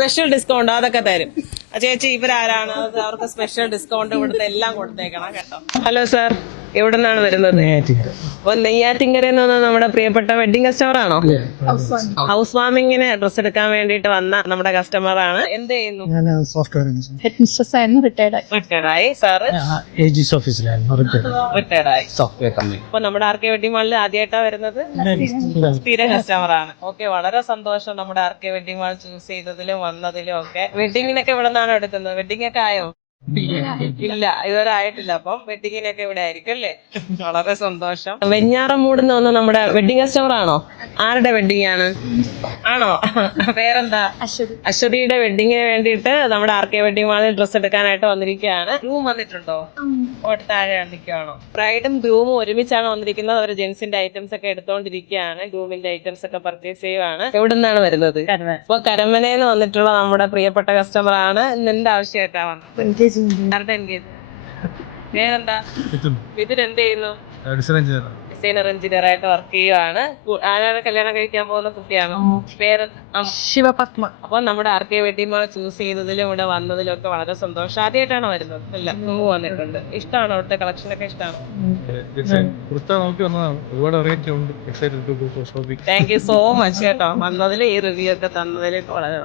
Special discount അതൊക്കെ തരും. ചേച്ചി ഇവരാരാണ്? അവർക്ക് സ്പെഷ്യൽ ഡിസ്കൗണ്ട് ഇവിടുത്തെ എല്ലാം കൊടുത്തേക്കണം കേട്ടോ. ഹലോ സാർ, എവിടെ നിന്നാണ് വരുന്നത്? അപ്പൊ നെയ്യാറ്റിങ്കരയിൽ നിന്ന് നമ്മുടെ പ്രിയപ്പെട്ട വെഡിങ് കസ്റ്റമർ ആണോ? ഹൗസ് വാമിങ്ങിന് ഡ്രസ് എടുക്കാൻ വേണ്ടിട്ട് വന്ന നമ്മുടെ കസ്റ്റമർ ആണ്. എന്ത് ചെയ്യുന്നു? റിട്ടയർഡായി. സാറ് റിട്ടയർഡായി. അപ്പൊ നമ്മുടെ ആർ കെ വെഡിങ് മാളിൽ ആദ്യമായിട്ടാ വരുന്നത്? സ്ഥിര കസ്റ്റമർ ആണ്. ഓക്കെ, വളരെ സന്തോഷം നമ്മുടെ R K wedding mall choose ചെയ്തതിലും വന്നതിലും ഒക്കെ. വെഡിങ്ങിനൊക്കെ ഇവിടെ നിന്നാണ് എടുക്കുന്നത്? വെഡിങ് ഒക്കെ ആയോ? ഇല്ല, ഇതുവരെ ആയിട്ടില്ല. അപ്പം വെഡിങ്ങിനൊക്കെ ഇവിടെ ആയിരിക്കും അല്ലേ? വളരെ സന്തോഷം. വെഞ്ഞാറമൂട് നിന്ന് വന്ന നമ്മുടെ വെഡിങ് കസ്റ്റമർ ആണോ? ആരുടെ വെഡിങ് ആണ്? ആണോ? പേരെന്താ? അശ്വതിയുടെ വെഡിങ്ങിന് വേണ്ടിയിട്ട് നമ്മുടെ ആർ കെ വെഡിങ് മാളിൽ ഡ്രസ്സ് എടുക്കാനായിട്ട് വന്നിരിക്കുകയാണ്. ഗ്രൂം വന്നിട്ടുണ്ടോ? താഴെ വന്നിരിക്കുകയാണോ? ബ്രൈഡും ഗ്രൂമും ഒരുമിച്ചാണ് വന്നിരിക്കുന്നത്. അവർ ജെൻസിന്റെ ഐറ്റംസ് ഒക്കെ എടുത്തോണ്ടിരിക്കുകയാണ്. ഗ്രൂമിന്റെ ഐറ്റംസ് ഒക്കെ പർച്ചേസ് ചെയ്യുവാണ്. എവിടെ നിന്നാണ് വരുന്നത്? അപ്പൊ കരമനയിൽ വന്നിട്ടുള്ള നമ്മുടെ പ്രിയപ്പെട്ട കസ്റ്റമർ ആണ്. നിന്റെ ആവശ്യമായിട്ടാ വന്നത്? പേരെന്താ? ഇതിൽ എന്ത് ചെയ്യുന്നു? ഡിസൈനർ എഞ്ചിനീയർ ആയിട്ട് വർക്ക് ചെയ്യുവാണ്. ആരാണ് കല്യാണം കഴിക്കാൻ പോകുന്ന കുട്ടിയാണ്? പേര് ശിവപത്മ. അപ്പൊ നമ്മുടെ R K wedding mall choose ചെയ്തതിലും ഇവിടെ വന്നതിലും ഒക്കെ വളരെ സന്തോഷം. ആദ്യമായിട്ടാണോ വരുന്നത്? ഇല്ല, മുമ്പ് വന്നിട്ടുണ്ട്. ഇഷ്ടമാണോ അവിടുത്തെ കളക്ഷൻ ഒക്കെ? ഇഷ്ടമാണോ? താങ്ക് യു സോ മച്ച് കേട്ടോ, വന്നതിൽ ഈ റിവ്യൂ ഒക്കെ തന്നതിൽ വളരെ